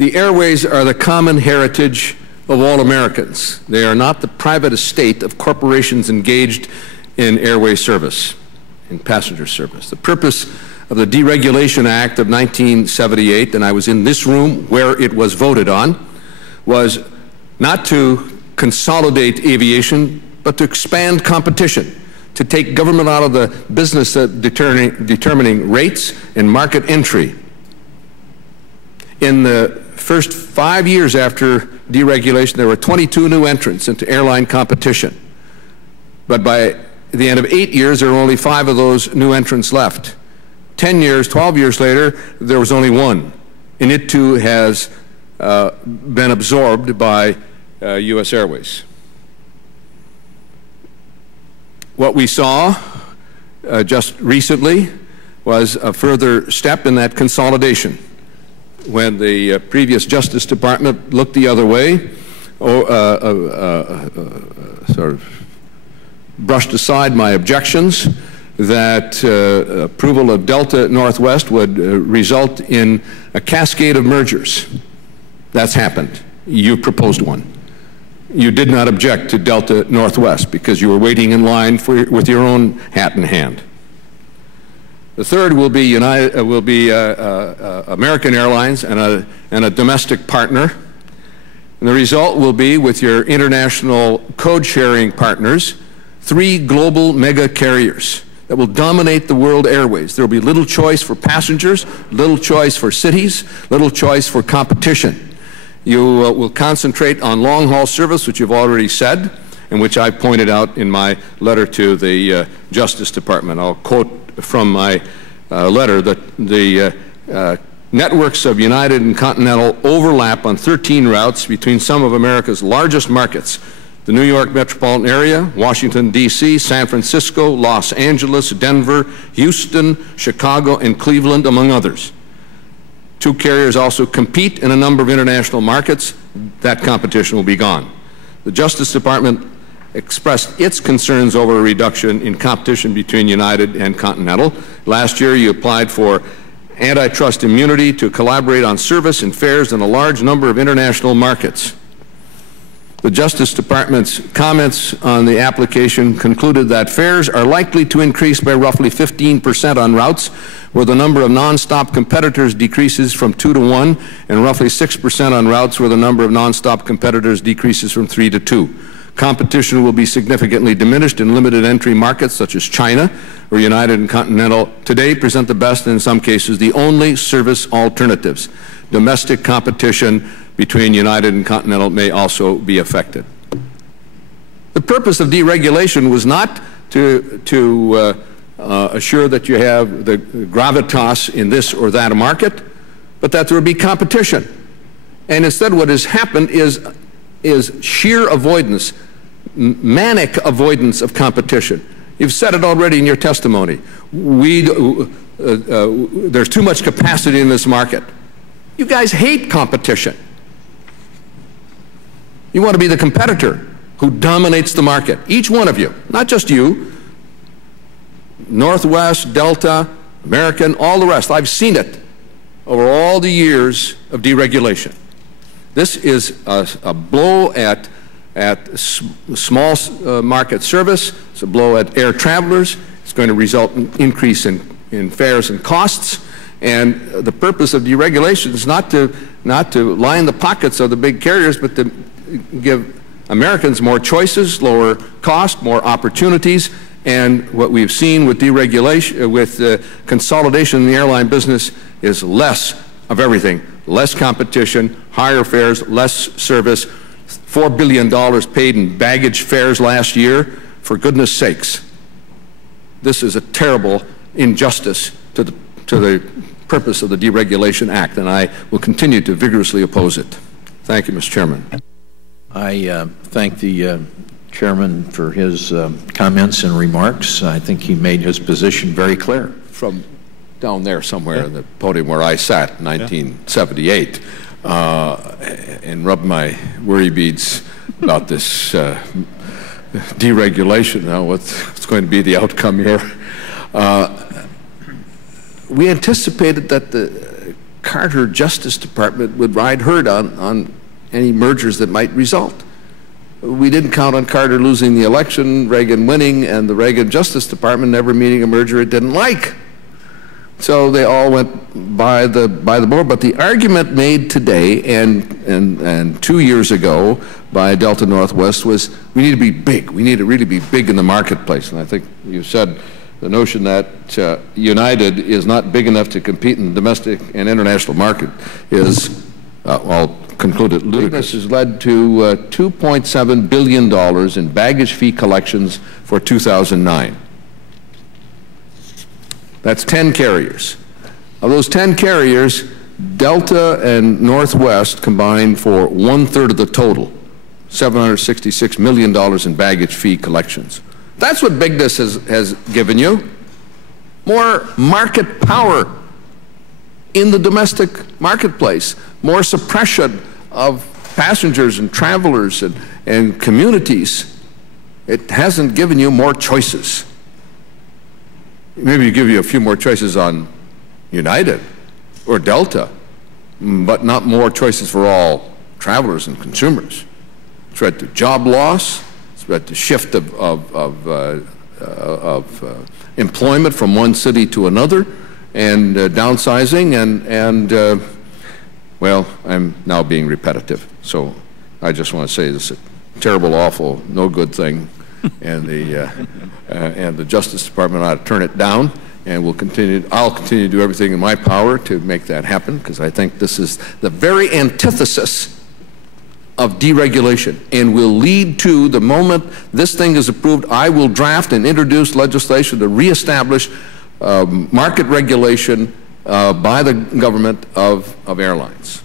The airways are the common heritage of all Americans. They are not the private estate of corporations engaged in airway service, in passenger service. The purpose of the Deregulation Act of 1978, and I was in this room where it was voted on, was not to consolidate aviation, but to expand competition, to take government out of the business of determining rates and market entry. In the first 5 years after deregulation, there were 22 new entrants into airline competition. But by the end of 8 years, there were only 5 of those new entrants left. 10 years, 12 years later, there was only one, and it too has been absorbed by U.S. Airways. What we saw just recently was a further step in that consolidation. When the previous Justice Department looked the other way, sort of brushed aside my objections that approval of Delta Northwest would result in a cascade of mergers. That's happened. You proposed one. You did not object to Delta Northwest because you were waiting in line with your own hat in hand. The third will be American Airlines and a domestic partner. And the result will be, with your international code-sharing partners, 3 global mega carriers that will dominate the world airways. There will be little choice for passengers, little choice for cities, little choice for competition. You will concentrate on long-haul service, which you've already said, and which I pointed out in my letter to the Justice Department. I'll quote from my letter that the networks of United and Continental overlap on 13 routes between some of America's largest markets: the New York metropolitan area, Washington, D.C., San Francisco, Los Angeles, Denver, Houston, Chicago, and Cleveland, among others. 2 carriers also compete in a number of international markets. That competition will be gone. The Justice Department expressed its concerns over a reduction in competition between United and Continental. Last year, you applied for antitrust immunity to collaborate on service and fares in a large number of international markets. The Justice Department's comments on the application concluded that fares are likely to increase by roughly 15% on routes where the number of nonstop competitors decreases from 2 to 1, and roughly 6% on routes where the number of nonstop competitors decreases from 3 to 2. Competition will be significantly diminished in limited entry markets such as China, where United and Continental today present the best and in some cases the only service alternatives. Domestic competition between United and Continental may also be affected. The purpose of deregulation was not to assure that you have the gravitas in this or that market, but that there would be competition. And instead what has happened is sheer avoidance, manic avoidance of competition. You've said it already in your testimony. There's too much capacity in this market. You guys hate competition. You want to be the competitor who dominates the market. Each one of you, not just you, Northwest, Delta, American, all the rest. I've seen it over all the years of deregulation. This is a blow at small market service. It's a blow at air travelers. It's going to result in increase in fares and costs. And the purpose of deregulation is not to line the pockets of the big carriers, but to give Americans more choices, lower cost, more opportunities. And what we've seen with deregulation, with consolidation in the airline business, is less of everything. Less competition, higher fares, less service. $4 billion paid in baggage fares last year. For goodness sakes, this is a terrible injustice to the purpose of the Deregulation Act, and I will continue to vigorously oppose it. Thank you, Mr. Chairman. I thank the Chairman for his comments and remarks. I think he made his position very clear. From down there somewhere in the podium where I sat in 1978 and rubbed my worry beads about this deregulation. Now, what's going to be the outcome here? We anticipated that the Carter Justice Department would ride herd on any mergers that might result. We didn't count on Carter losing the election, Reagan winning, and the Reagan Justice Department never meeting a merger it didn't like. So they all went by the board. But the argument made today and 2 years ago by Delta Northwest was we need to be big. We need to really be big in the marketplace. And I think you said the notion that United is not big enough to compete in the domestic and international market is, I'll conclude it, ludicrous. This has led to $2.7 billion in baggage fee collections for 2009. That's 10 carriers. Of those 10 carriers, Delta and Northwest combined for 1/3 of the total, $766 million in baggage fee collections. That's what bigness has given you. More market power in the domestic marketplace, more suppression of passengers and travelers and communities. It hasn't given you more choices. Maybe you give you a few more choices on United or Delta, but not more choices for all travelers and consumers. It's led to job loss. It's led to shift of employment from one city to another, and downsizing, and well, I'm now being repetitive. So I just want to say this is a terrible, awful, no good thing, and the Justice Department ought to turn it down, and I'll continue to do everything in my power to make that happen, because I think this is the very antithesis of deregulation and will lead to, the moment this thing is approved, I will draft and introduce legislation to reestablish market regulation by the government of airlines.